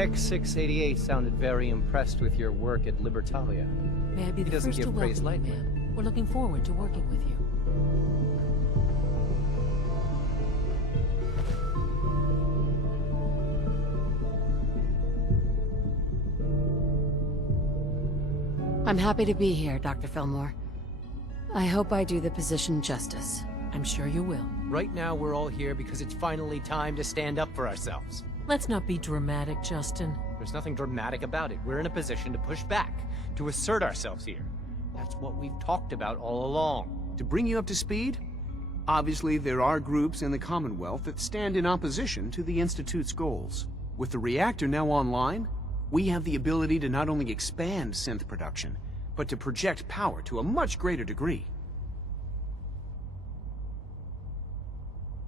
X688 sounded very impressed with your work at Libertalia. May I be He the doesn't first to give praise welcome you, lightly. ma'am. We're looking forward to working with you. I'm happy to be here, Dr. Fillmore. I hope I do the position justice. I'm sure you will. Right now, we're all here because it's finally time to stand up for ourselves. Let's not be dramatic, Justin. There's nothing dramatic about it. We're in a position to push back, to assert ourselves here. That's what we've talked about all along. To bring you up to speed, obviously there are groups in the Commonwealth that stand in opposition to the Institute's goals. With the reactor now online, we have the ability to not only expand synth production, but to project power to a much greater degree.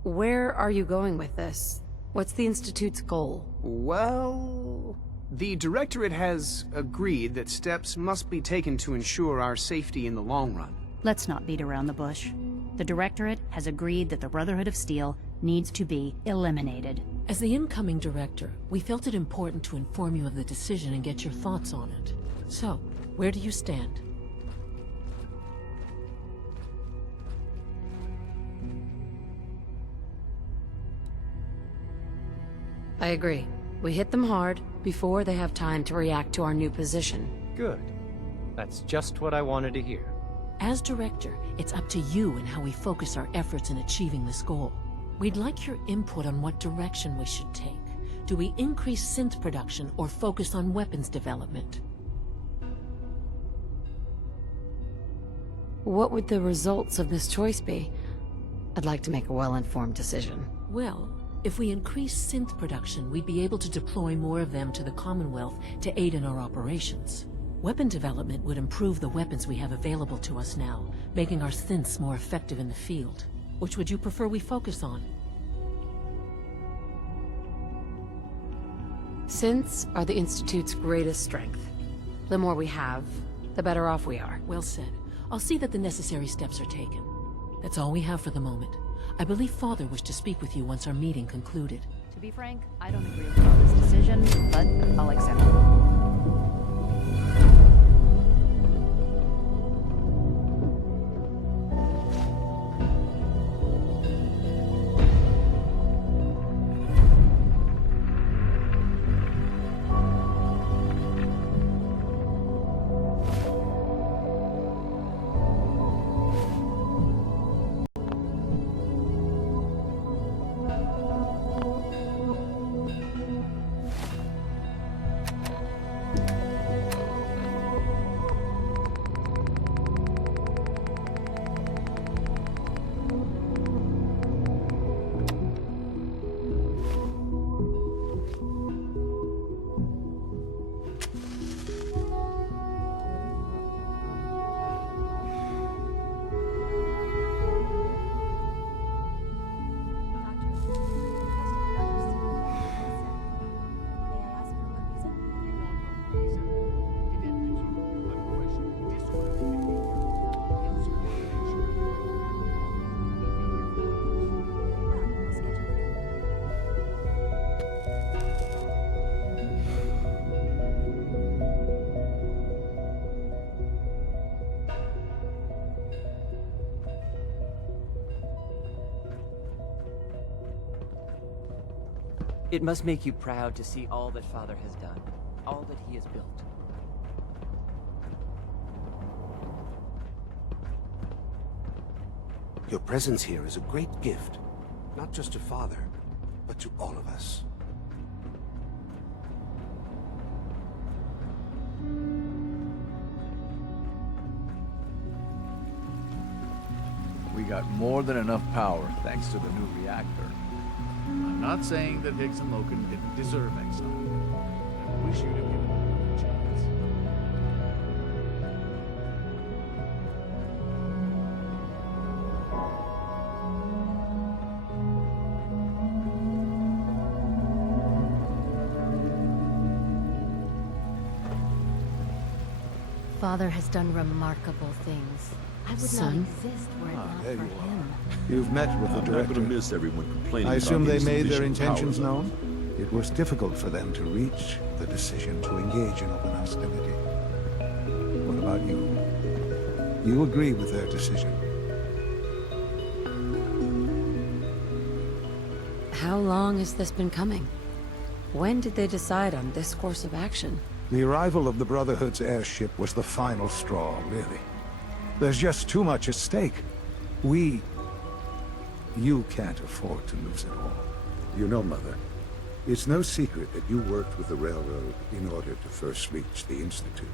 Where are you going with this? What's the Institute's goal? Well, the Directorate has agreed that steps must be taken to ensure our safety in the long run. Let's not beat around the bush. The Directorate has agreed that the Brotherhood of Steel needs to be eliminated. As the incoming director, we felt it important to inform you of the decision and get your thoughts on it. So, where do you stand? I agree. We hit them hard before they have time to react to our new position. Good. That's just what I wanted to hear. As director, it's up to you and how we focus our efforts in achieving this goal. We'd like your input on what direction we should take. Do we increase synth production or focus on weapons development? What would the results of this choice be? I'd like to make a well-informed decision. Well, if we increase synth production, we'd be able to deploy more of them to the Commonwealth to aid in our operations. Weapon development would improve the weapons we have available to us now, making our synths more effective in the field. Which would you prefer we focus on? Synths are the Institute's greatest strength. The more we have, the better off we are. Well said. I'll see that the necessary steps are taken. That's all we have for the moment. I believe Father wished to speak with you once our meeting concluded. To be frank, I don't agree with Father's decision, but I'll accept it. It must make you proud to see all that Father has done, all that he has built. Your presence here is a great gift, not just to Father, but to all of us. We got more than enough power thanks to the new reactor. I'm not saying that Higgs and Loken didn't deserve exile. I wish you'd have given them a chance. Father has done remarkable things. I would Son? not exist were it not there for you are. him. You've met with the I'm not director. going to miss everyone complaining I assume about they the made their insufficient intentions power known? It was difficult for them to reach the decision to engage in open hostility. What about you? You agree with their decision? How long has this been coming? When did they decide on this course of action? The arrival of the Brotherhood's airship was the final straw, really. There's just too much at stake. You can't afford to lose it all. You know, Mother, it's no secret that you worked with the Railroad in order to first reach the Institute.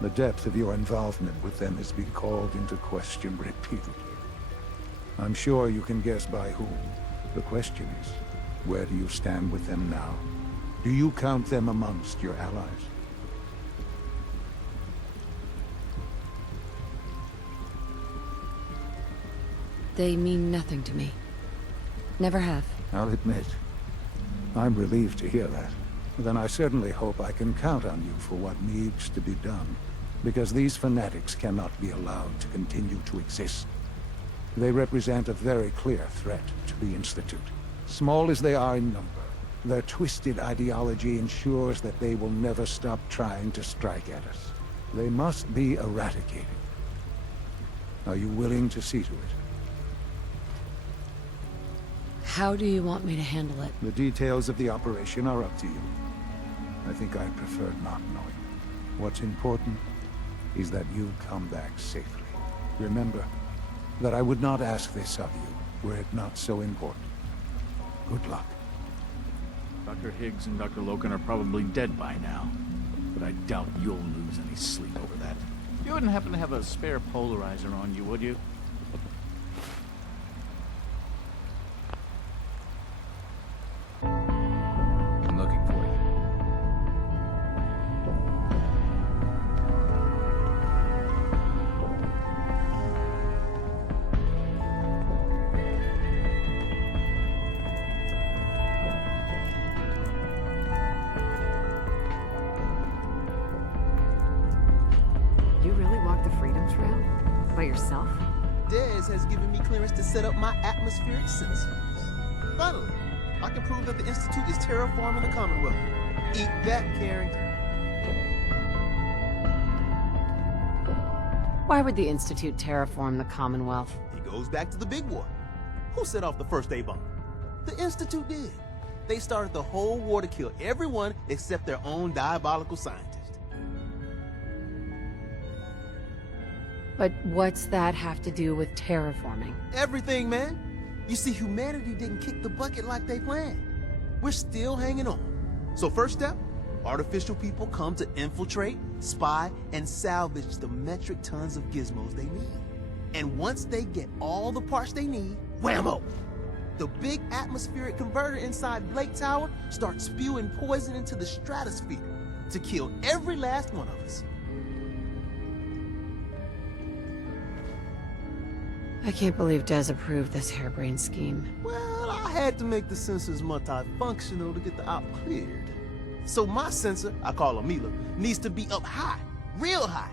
The depth of your involvement with them has been called into question repeatedly. I'm sure you can guess by whom. The question is, where do you stand with them now? Do you count them amongst your allies? They mean nothing to me. Never have. I'll admit, I'm relieved to hear that. Then I certainly hope I can count on you for what needs to be done, because these fanatics cannot be allowed to continue to exist. They represent a very clear threat to the Institute. Small as they are in number, their twisted ideology ensures that they will never stop trying to strike at us. They must be eradicated. Are you willing to see to it? How do you want me to handle it? The details of the operation are up to you. I think I prefer not knowing. What's important is that you come back safely. Remember that I would not ask this of you were it not so important. Good luck. Dr. Higgs and Dr. Loken are probably dead by now, but I doubt you'll lose any sleep over that. You wouldn't happen to have a spare polarizer on you, would you? I'm looking for you. You really walked the Freedom Trail? By yourself? Dez has given me clearance to set up my atmospheric sensors. Finally, I can prove that the Institute is terraforming the Commonwealth. Eat that, Carrington. Why would the Institute terraform the Commonwealth? It goes back to the big war. Who set off the first A-bomb? The Institute did. They started the whole war to kill everyone except their own diabolical scientists. But what's that have to do with terraforming? Everything, man. You see, humanity didn't kick the bucket like they planned. We're still hanging on. So first step, artificial people come to infiltrate, spy, and salvage the metric tons of gizmos they need. And once they get all the parts they need, whammo! The big atmospheric converter inside Blake Tower starts spewing poison into the stratosphere to kill every last one of us. I can't believe Dez approved this harebrained scheme. Well, I had to make the sensors multifunctional to get the op cleared. So my sensor, I call her Mila, needs to be up high, real high.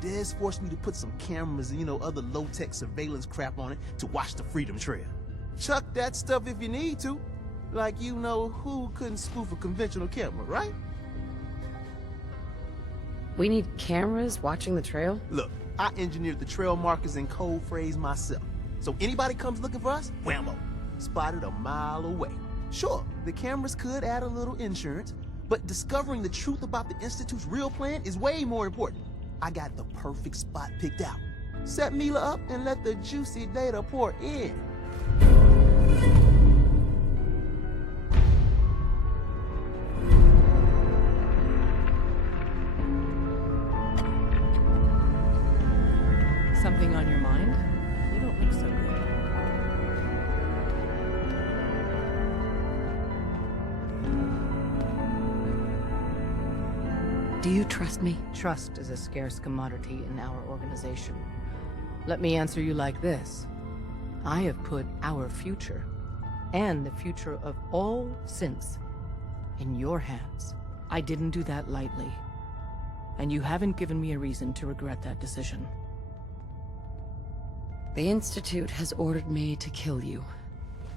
Dez forced me to put some cameras and, other low-tech surveillance crap on it to watch the Freedom Trail. Chuck that stuff if you need to. Like who couldn't spoof a conventional camera, right? We need cameras watching the trail? Look, I engineered the trail markers and code phrase myself. So anybody comes looking for us, whammo, spotted a mile away. Sure, the cameras could add a little insurance, but discovering the truth about the Institute's real plan is way more important. I got the perfect spot picked out. Set Mila up and let the juicy data pour in. Something on your mind? You don't look so good. Do you trust me? Trust is a scarce commodity in our organization. Let me answer you like this. I have put our future, and the future of all synths, in your hands. I didn't do that lightly. And you haven't given me a reason to regret that decision. The Institute has ordered me to kill you.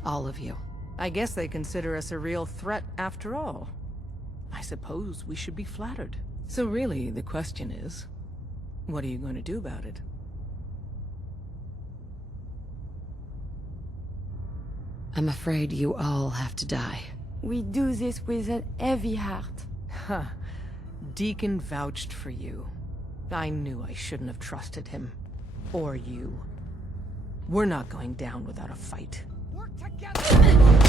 All of you. I guess they consider us a real threat after all. I suppose we should be flattered. So really, the question is, what are you going to do about it? I'm afraid you all have to die. We do this with a heavy heart. Huh. Deacon vouched for you. I knew I shouldn't have trusted him. Or you. We're not going down without a fight. Work together!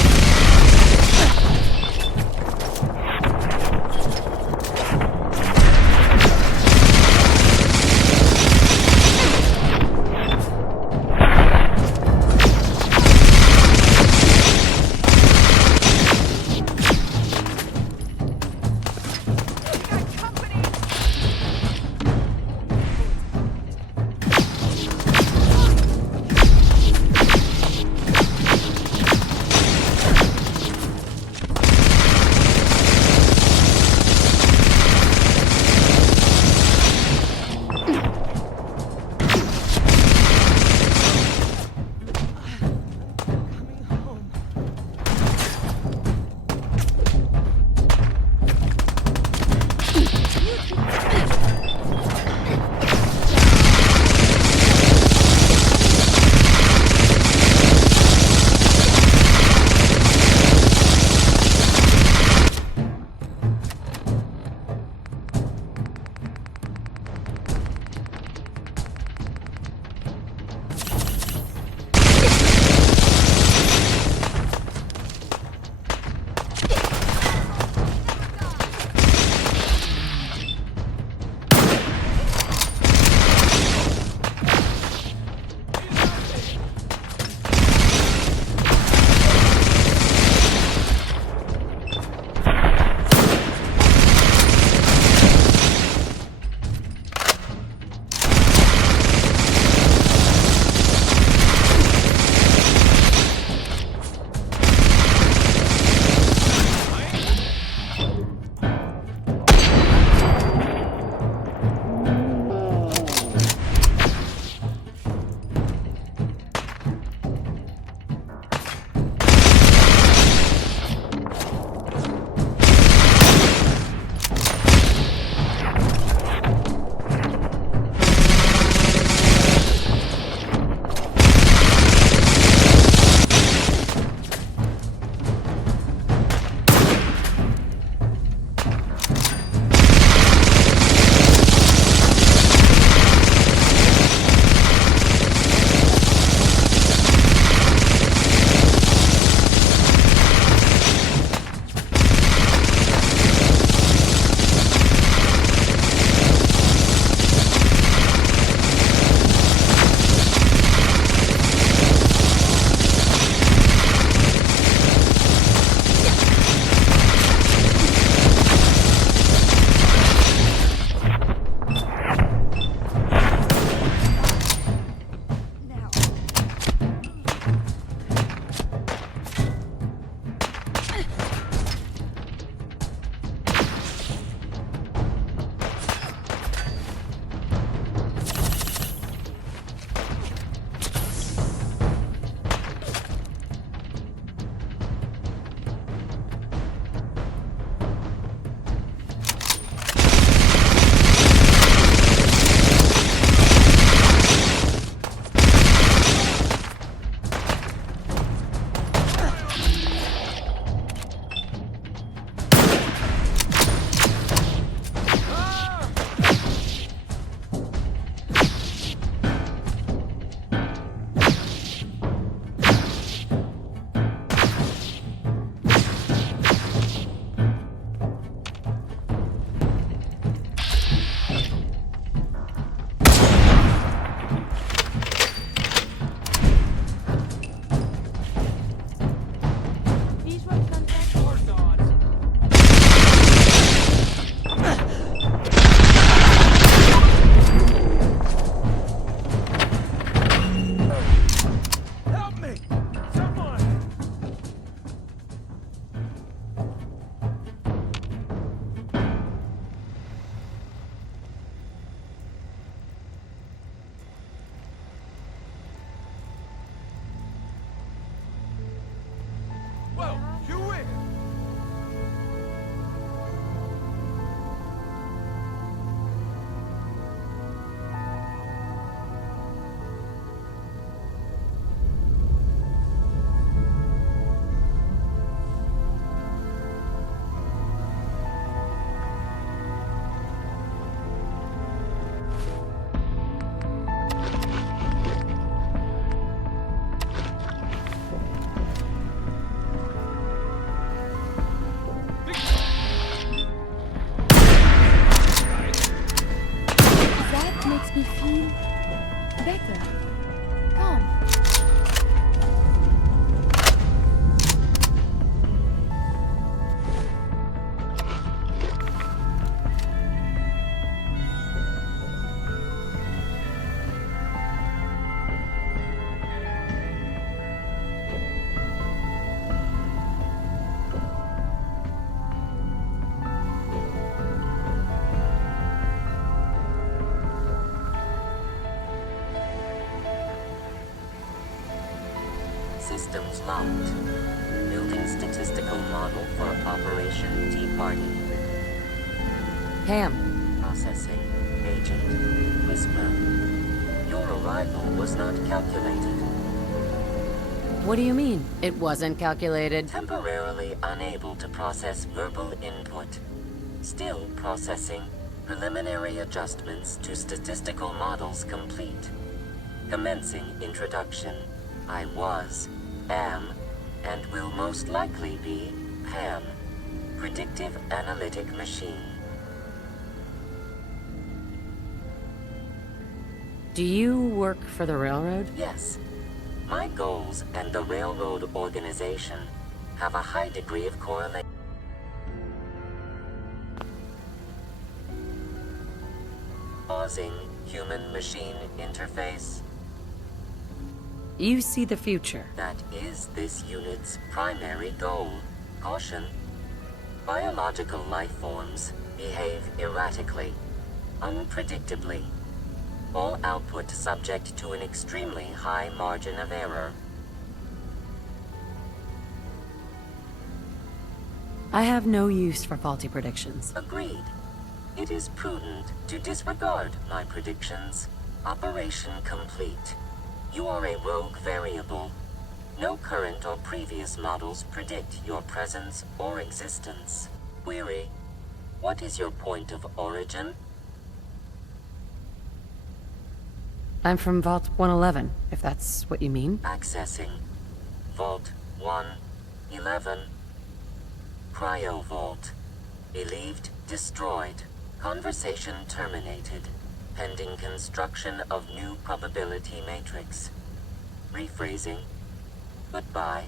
It makes me feel better. Come. Systems locked. Building statistical model for Operation Tea Party. Pam. Processing. Agent. Whisper. Your arrival was not calculated. What do you mean, it wasn't calculated? Temporarily unable to process verbal input. Still processing. Preliminary adjustments to statistical models complete. Commencing introduction. I was, am, and will most likely be Pam. Predictive Analytic Machine. Do you work for the Railroad? Yes. My goals and the Railroad organization have a high degree of correlation. Pausing human-machine interface. You see the future. That is this unit's primary goal. Caution. Biological life forms behave erratically, unpredictably. All output subject to an extremely high margin of error. I have no use for faulty predictions. Agreed. It is prudent to disregard my predictions. Operation complete. You are a rogue variable. No current or previous models predict your presence or existence. Query. What is your point of origin? I'm from Vault 111, if that's what you mean. Accessing. Vault 111. Cryo Vault. Believed destroyed. Conversation terminated. Pending construction of new probability matrix. Rephrasing. Goodbye.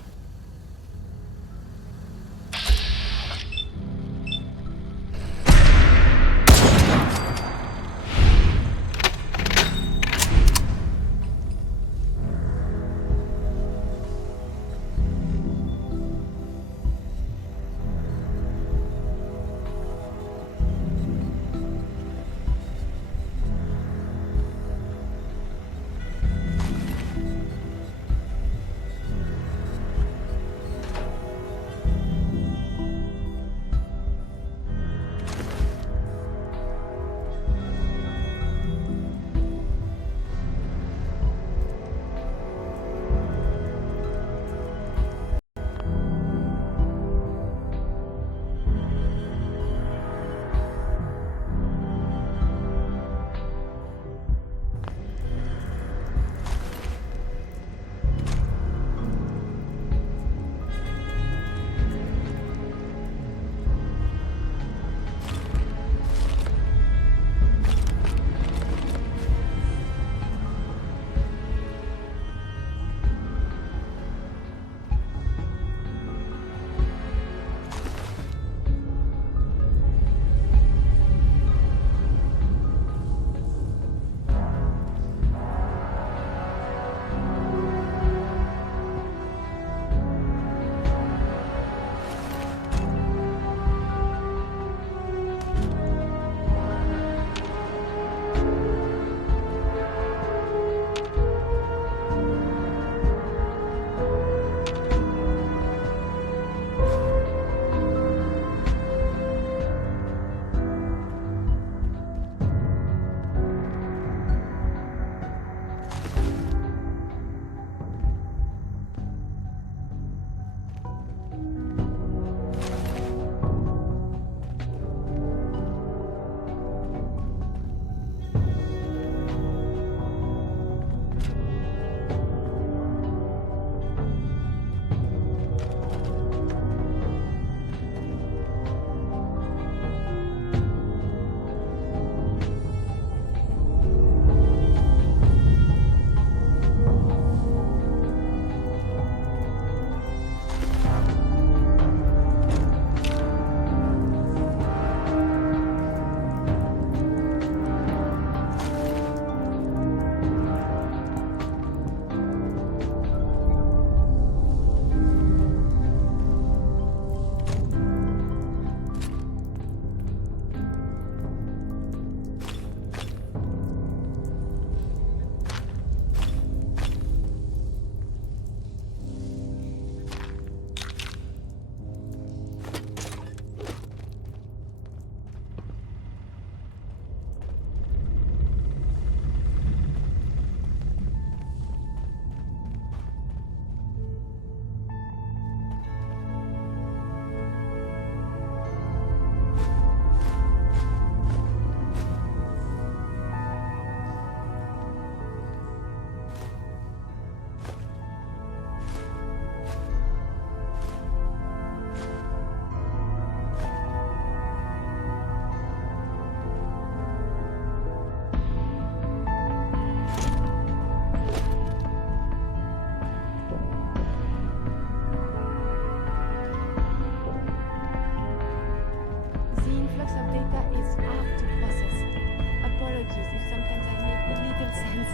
you. Sometimes I make illegal sense.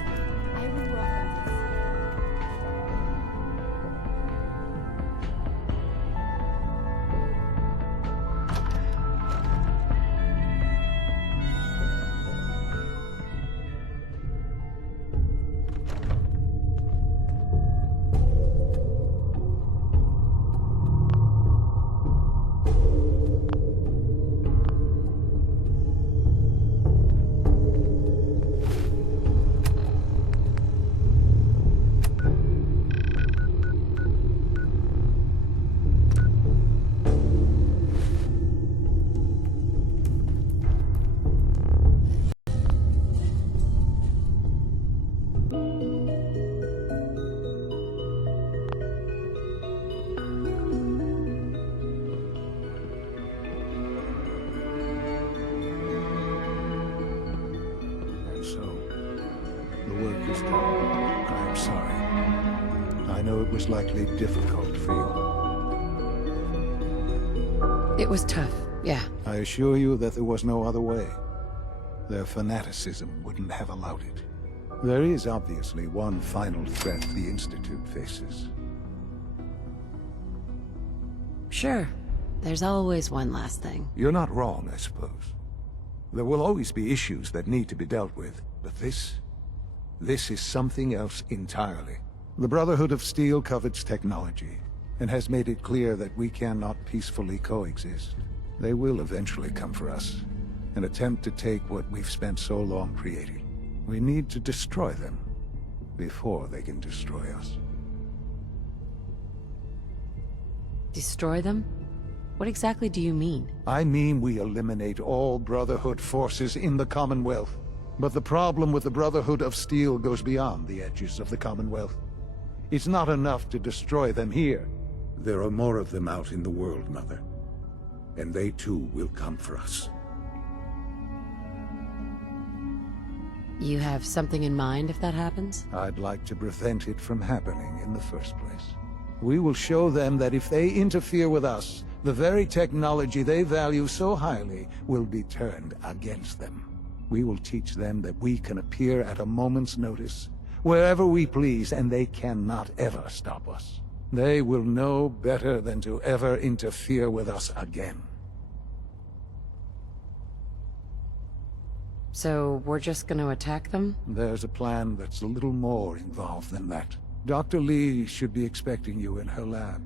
I will work on this. And so, the work is done. I am sorry. I know it was likely difficult for you. It was tough, yeah. I assure you that there was no other way. Their fanaticism wouldn't have allowed it. There is obviously one final threat the Institute faces. Sure. There's always one last thing. You're not wrong, I suppose. There will always be issues that need to be dealt with, but this is something else entirely. The Brotherhood of Steel covets technology, and has made it clear that we cannot peacefully coexist. They will eventually come for us, and attempt to take what we've spent so long creating. We need to destroy them, before they can destroy us. Destroy them? What exactly do you mean? I mean we eliminate all Brotherhood forces in the Commonwealth. But the problem with the Brotherhood of Steel goes beyond the edges of the Commonwealth. It's not enough to destroy them here. There are more of them out in the world, Mother. And they too will come for us. You have something in mind if that happens? I'd like to prevent it from happening in the first place. We will show them that if they interfere with us, the very technology they value so highly will be turned against them. We will teach them that we can appear at a moment's notice, wherever we please, and they cannot ever stop us. They will know better than to ever interfere with us again. So, we're just gonna attack them? There's a plan that's a little more involved than that. Dr. Lee should be expecting you in her lab.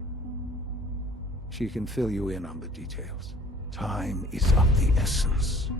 She can fill you in on the details. Time is of the essence.